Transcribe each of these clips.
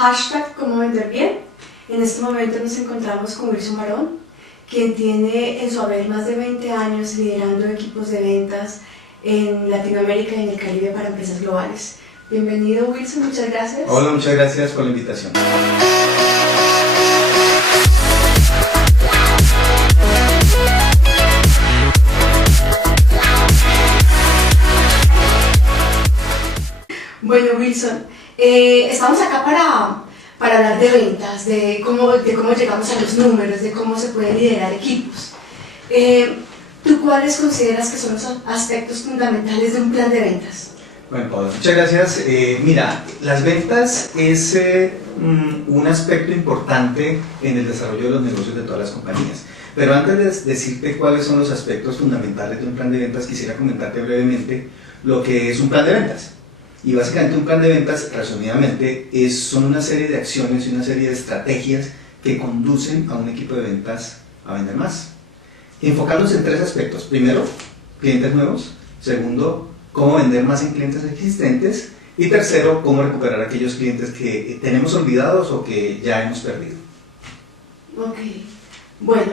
hashtag Cómo Vender Bien. En este momento nos encontramos con Wilson Barón, quien tiene en su haber más de 20 años liderando equipos de ventas en Latinoamérica y en el Caribe para empresas globales. Bienvenido, Wilson, muchas gracias. Hola, muchas gracias por la invitación. Bueno, Wilson, estamos acá para hablar de ventas, de cómo llegamos a los números, de cómo se pueden liderar equipos. ¿Tú cuáles consideras que son los aspectos fundamentales de un plan de ventas? Bueno, Paula, muchas gracias. Mira, las ventas es un aspecto importante en el desarrollo de los negocios de todas las compañías. Pero antes de decirte cuáles son los aspectos fundamentales de un plan de ventas, quisiera comentarte brevemente lo que es un plan de ventas. Y básicamente un plan de ventas, resumidamente, son una serie de acciones y una serie de estrategias que conducen a un equipo de ventas a vender más. Enfocándose en tres aspectos. Primero, clientes nuevos. Segundo, cómo vender más en clientes existentes. Y tercero, cómo recuperar aquellos clientes que tenemos olvidados o que ya hemos perdido. Ok. Bueno,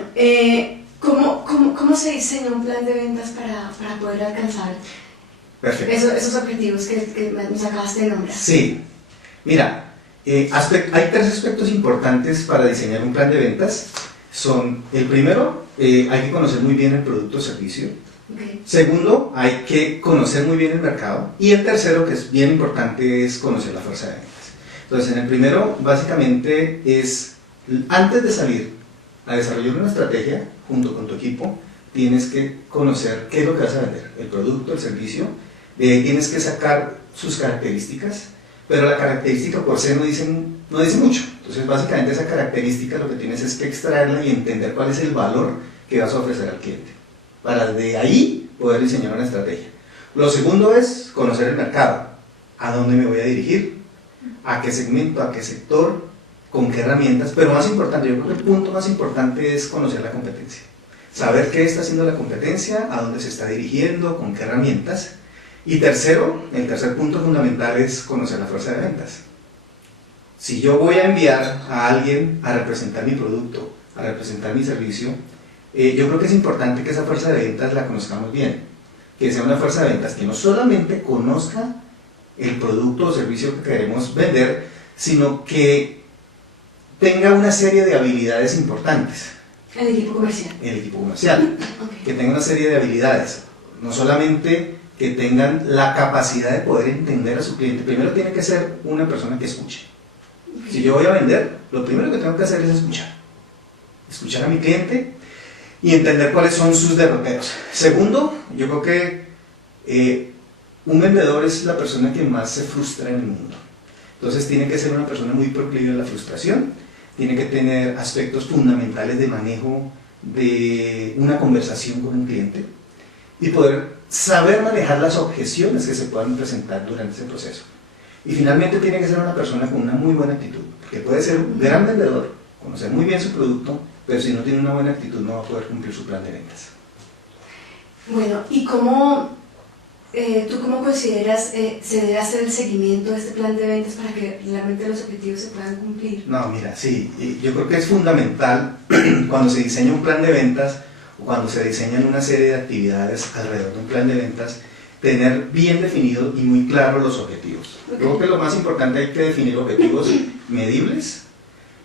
¿cómo se diseña un plan de ventas para poder alcanzar esos objetivos que nos acabaste de nombrar? Sí. Mira, hay tres aspectos importantes para diseñar un plan de ventas. Son, el primero, hay que conocer muy bien el producto o servicio. Okay. Segundo, hay que conocer muy bien el mercado. Y el tercero, que es bien importante, es conocer la fuerza de ventas. Entonces, en el primero, básicamente es, antes de salir a desarrollar una estrategia junto con tu equipo, tienes que conocer qué es lo que vas a vender, el producto, el servicio. Tienes que sacar sus características, pero la característica por sí no dice mucho. Entonces, básicamente esa característica lo que tienes es que extraerla y entender cuál es el valor que vas a ofrecer al cliente, para de ahí poder diseñar una estrategia. Lo segundo es conocer el mercado, a dónde me voy a dirigir, a qué segmento, a qué sector, con qué herramientas, pero más importante, yo creo que el punto más importante es conocer la competencia, saber qué está haciendo la competencia, a dónde se está dirigiendo, con qué herramientas. Y tercero, el tercer punto fundamental es conocer la fuerza de ventas. Si yo voy a enviar a alguien a representar mi producto, a representar mi servicio, yo creo que es importante que esa fuerza de ventas la conozcamos bien. Que sea una fuerza de ventas que no solamente conozca el producto o servicio que queremos vender, sino que tenga una serie de habilidades importantes. El equipo comercial. El equipo comercial. Okay. Que tenga una serie de habilidades. No solamente que tengan la capacidad de poder entender a su cliente. Primero tiene que ser una persona que escuche. Okay. Si yo voy a vender, lo primero que tengo que hacer es escuchar. Escuchar a mi cliente y entender cuáles son sus derroteros. Segundo, yo creo que un vendedor es la persona que más se frustra en el mundo. Entonces tiene que ser una persona muy proclive a la frustración, tiene que tener aspectos fundamentales de manejo de una conversación con un cliente y poder saber manejar las objeciones que se puedan presentar durante ese proceso. Y finalmente tiene que ser una persona con una muy buena actitud, porque puede ser un gran vendedor, conocer muy bien su producto, pero si no tiene una buena actitud no va a poder cumplir su plan de ventas. Bueno, ¿y tú cómo consideras se debe hacer el seguimiento de este plan de ventas para que realmente los objetivos se puedan cumplir? No, mira, sí, yo creo que es fundamental cuando se diseña un plan de ventas o cuando se diseñan una serie de actividades alrededor de un plan de ventas, tener bien definidos y muy claros los objetivos. Okay. Creo que lo más importante hay que definir objetivos medibles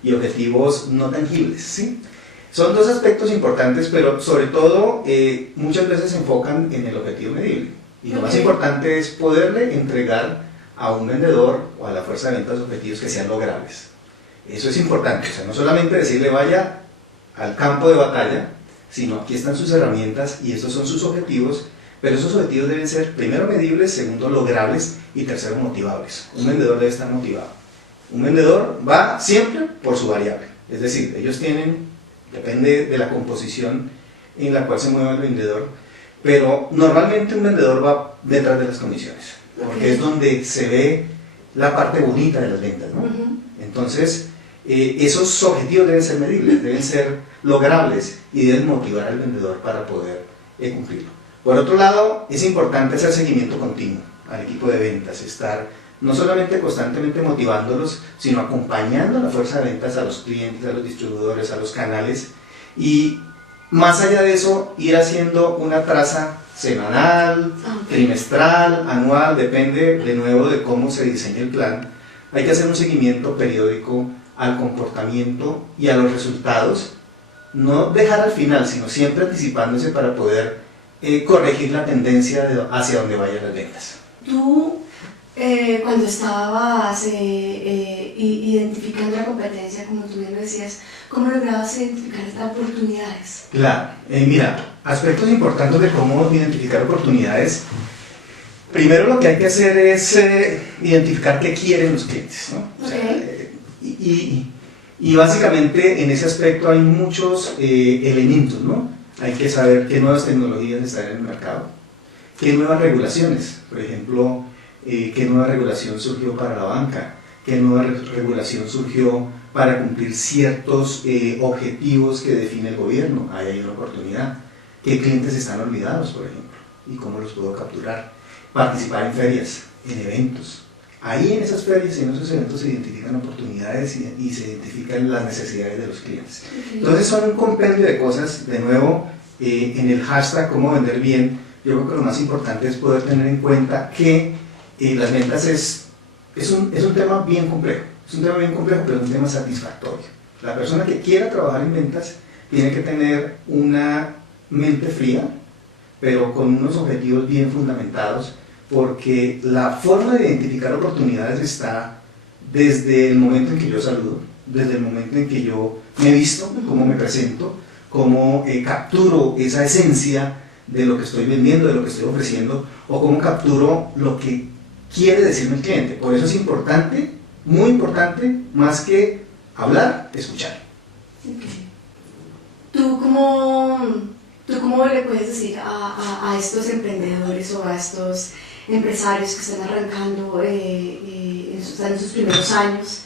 y objetivos no tangibles, ¿sí? Son dos aspectos importantes, pero sobre todo muchas veces se enfocan en el objetivo medible. Y lo más importante es poderle entregar a un vendedor o a la fuerza de ventas objetivos que sean logrables. Eso es importante, o sea, no solamente decirle vaya al campo de batalla, sino aquí están sus herramientas y estos son sus objetivos, pero esos objetivos deben ser primero medibles, segundo logrables y tercero motivables. Un vendedor debe estar motivado. Un vendedor va siempre por su variable, es decir, ellos tienen, depende de la composición en la cual se mueva el vendedor, pero normalmente un vendedor va detrás de las comisiones, porque es donde se ve la parte bonita de las ventas, ¿no? Entonces, esos objetivos deben ser medibles, deben ser logrables y deben motivar al vendedor para poder cumplirlo. Por otro lado, es importante hacer seguimiento continuo al equipo de ventas, estar no solamente constantemente motivándolos, sino acompañando a la fuerza de ventas, a los clientes, a los distribuidores, a los canales, y más allá de eso, ir haciendo una traza semanal, trimestral, anual, depende de nuevo de cómo se diseñe el plan. Hay que hacer un seguimiento periódico al comportamiento y a los resultados, no dejar al final, sino siempre anticipándose para poder corregir la tendencia hacia donde vayan las ventas. Tú, cuando estabas identificando la competencia, como tú bien lo decías, ¿cómo lograbas identificar estas oportunidades? Claro, mira, aspectos importantes de cómo identificar oportunidades. Primero lo que hay que hacer es identificar qué quieren los clientes, ¿no? O sea, y básicamente en ese aspecto hay muchos elementos, ¿no? Hay que saber qué nuevas tecnologías están en el mercado, qué nuevas regulaciones, por ejemplo, qué nueva regulación surgió para la banca, qué nueva regulación surgió para cumplir ciertos objetivos que define el gobierno. Ahí hay una oportunidad. ¿Qué clientes están olvidados, por ejemplo? ¿Y cómo los puedo capturar? Participar en ferias, en eventos. Ahí en esas ferias y en esos eventos se identifican oportunidades y se identifican las necesidades de los clientes. Entonces son un compendio de cosas. De nuevo, en el hashtag cómo vender bien, yo creo que lo más importante es poder tener en cuenta que las ventas es un tema bien complejo. Es un tema bien complejo, pero es un tema satisfactorio. La persona que quiera trabajar en ventas tiene que tener una mente fría, pero con unos objetivos bien fundamentados, porque la forma de identificar oportunidades está desde el momento en que yo saludo, desde el momento en que yo me visto, cómo me presento, cómo capturo esa esencia de lo que estoy vendiendo, de lo que estoy ofreciendo, o cómo capturo lo que quiere decirme el cliente. Por eso es importante, muy importante, más que hablar, escuchar. Okay. ¿Tú cómo le puedes decir a estos emprendedores o a estos empresarios que están arrancando en sus primeros años,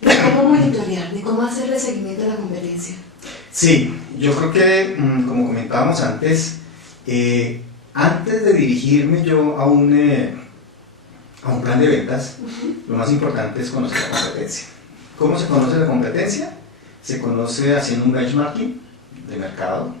de cómo monitorear, de cómo hacerle seguimiento a la competencia? Sí, yo creo que, como comentábamos antes, antes de dirigirme yo a un plan de ventas, lo más importante es conocer la competencia. ¿Cómo se conoce la competencia? Se conoce haciendo un benchmarking de mercado,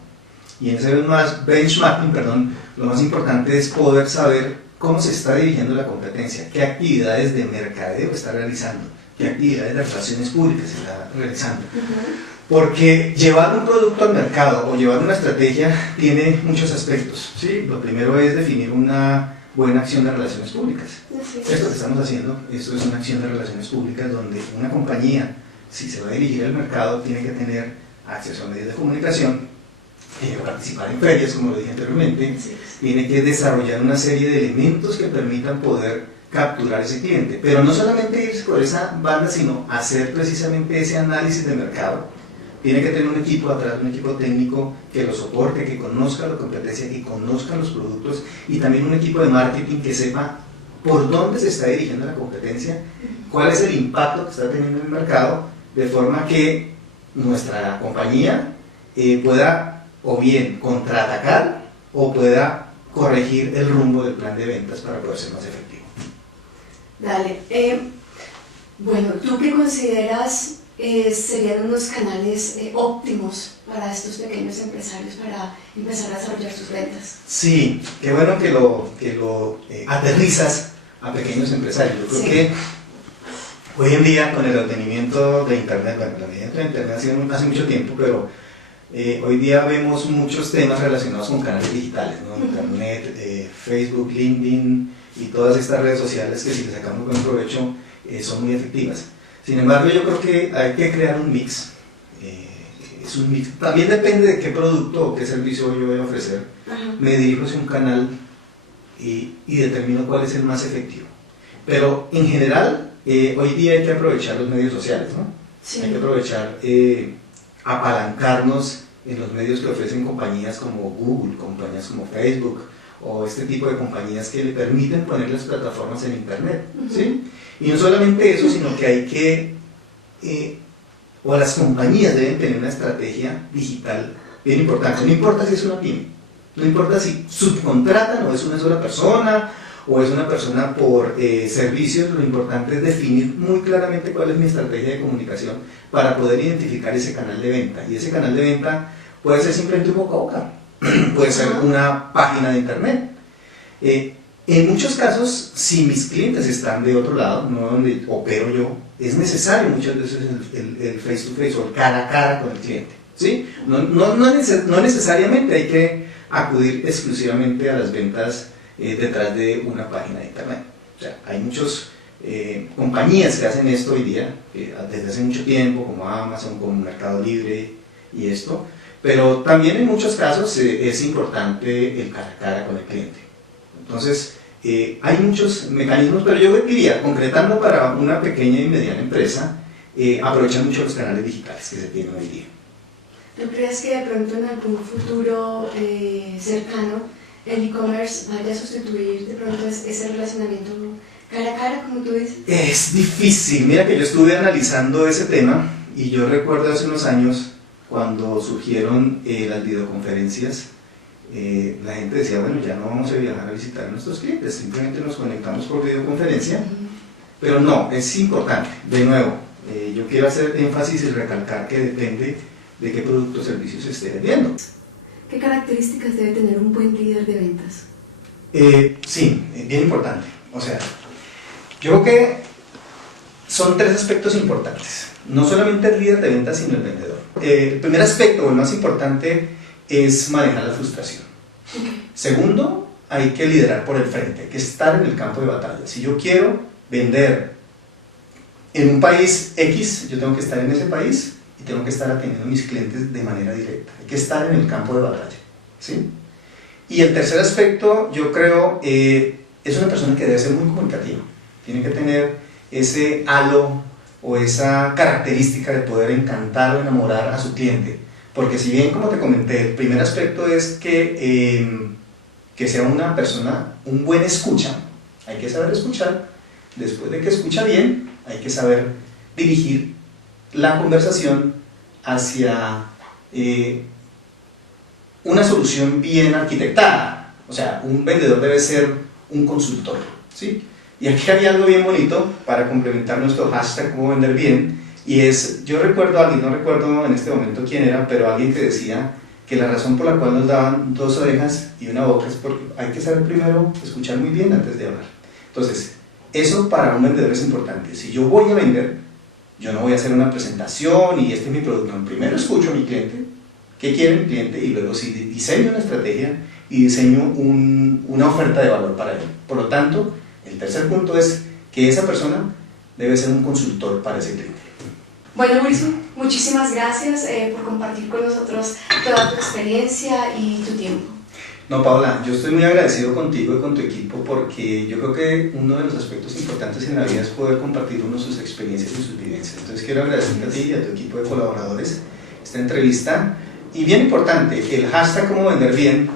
y en ese benchmarking, lo más importante es poder saber cómo se está dirigiendo la competencia, qué actividades de mercadeo está realizando, qué actividades de relaciones públicas está realizando. Porque llevar un producto al mercado o llevar una estrategia tiene muchos aspectos, ¿sí? Lo primero es definir una buena acción de relaciones públicas. Esto que estamos haciendo, esto es una acción de relaciones públicas donde una compañía, si se va a dirigir al mercado, tiene que tener acceso a medios de comunicación, tiene que participar en ferias, como lo dije anteriormente, tiene que desarrollar una serie de elementos que permitan poder capturar ese cliente, pero no solamente irse por esa banda, sino hacer precisamente ese análisis de mercado. Tiene que tener un equipo atrás, un equipo técnico que lo soporte, que conozca la competencia, que conozca los productos, y también un equipo de marketing que sepa por dónde se está dirigiendo la competencia, cuál es el impacto que está teniendo en el mercado, de forma que nuestra compañía pueda o bien contraatacar o pueda corregir el rumbo del plan de ventas para poder ser más efectivo. Dale. Bueno, ¿tú qué consideras serían unos canales óptimos para estos pequeños empresarios para empezar a desarrollar sus ventas? Sí, qué bueno que lo aterrizas a pequeños empresarios. Yo creo que hoy en día, con el advenimiento de Internet, bueno, el advenimiento de Internet ha sido hace mucho tiempo, pero hoy día vemos muchos temas relacionados con canales digitales, ¿no? Internet, Facebook, LinkedIn y todas estas redes sociales que, si le sacamos buen provecho, son muy efectivas. Sin embargo, yo creo que hay que crear un mix. Es un mix. También depende de qué producto o qué servicio yo voy a ofrecer. Me dirijo hacia un canal y determino cuál es el más efectivo. Pero en general, hoy día hay que aprovechar los medios sociales, ¿no? Sí. Hay que aprovechar, apalancarnos en los medios que ofrecen compañías como Google, compañías como Facebook, o este tipo de compañías que le permiten poner las plataformas en Internet, ¿sí? Y no solamente eso, sino que hay que, o las compañías deben tener una estrategia digital bien importante. No importa si es una pyme, no importa si subcontratan o es una sola persona, o es una persona por servicios, lo importante es definir muy claramente cuál es mi estrategia de comunicación para poder identificar ese canal de venta. Y ese canal de venta puede ser simplemente un boca a boca, puede ser una página de internet. En muchos casos, si mis clientes están de otro lado, no donde opero yo, es necesario muchas veces el face to face o el cara a cara con el cliente, ¿sí? No necesariamente hay que acudir exclusivamente a las ventas detrás de una página de internet. O sea, hay muchas compañías que hacen esto hoy día, desde hace mucho tiempo, como Amazon, como Mercado Libre y esto, pero también en muchos casos es importante el cara a cara con el cliente. Entonces, hay muchos mecanismos, pero yo diría, concretando para una pequeña y mediana empresa, aprovechan mucho los canales digitales que se tienen hoy día. ¿Tú crees que de pronto en algún futuro cercano el e-commerce vaya a sustituir de pronto ese relacionamiento cara a cara, como tú dices? Es difícil. Mira que yo estuve analizando ese tema y yo recuerdo hace unos años cuando surgieron las videoconferencias, la gente decía, bueno, ya no vamos a viajar a visitar a nuestros clientes, simplemente nos conectamos por videoconferencia, pero no, es importante. De nuevo, yo quiero hacer énfasis y recalcar que depende de qué producto o servicio se esté vendiendo. ¿Qué características debe tener un buen líder de ventas? Sí, bien importante. O sea, yo creo que son tres aspectos importantes. No solamente el líder de ventas, sino el vendedor. El primer aspecto, o el más importante, es manejar la frustración. Segundo, hay que liderar por el frente, hay que estar en el campo de batalla. Si yo quiero vender en un país X, yo tengo que estar en ese país y tengo que estar atendiendo a mis clientes de manera directa. Hay que estar en el campo de batalla, ¿sí? Y el tercer aspecto, yo creo, es una persona que debe ser muy comunicativa. Tiene que tener ese halo o esa característica de poder encantar o enamorar a su cliente. Porque si bien, como te comenté, el primer aspecto es que sea una persona, un buen escucha. Hay que saber escuchar. Después de que escucha bien, hay que saber dirigir la conversación hacia una solución bien arquitectada. O sea, un vendedor debe ser un consultor, ¿sí? Y aquí hay algo bien bonito para complementar nuestro hashtag cómo vender bien, y es, yo recuerdo a alguien, no recuerdo en este momento quién era, pero alguien que decía que la razón por la cual nos daban dos orejas y una boca es porque hay que saber primero escuchar muy bien antes de hablar. Entonces, eso para un vendedor es importante. Si yo voy a vender, yo no voy a hacer una presentación y este es mi producto. No, primero escucho a mi cliente, qué quiere mi cliente, y luego sí diseño una estrategia y diseño una oferta de valor para él. Por lo tanto, el tercer punto es que esa persona debe ser un consultor para ese cliente. Bueno, Wilson, muchísimas gracias por compartir con nosotros toda tu experiencia y tu tiempo. No, Paola, yo estoy muy agradecido contigo y con tu equipo porque yo creo que uno de los aspectos importantes en la vida es poder compartir uno sus experiencias y sus vivencias. Entonces quiero agradecerte a ti y a tu equipo de colaboradores esta entrevista. Y bien importante, el hashtag cómo vender bien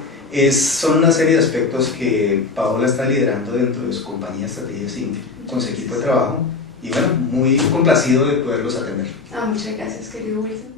son una serie de aspectos que Paola está liderando dentro de su compañía Estrategia Cindy con su equipo de trabajo. Y bueno, muy complacido de poderlos atender. Muchas gracias, querido Wilson.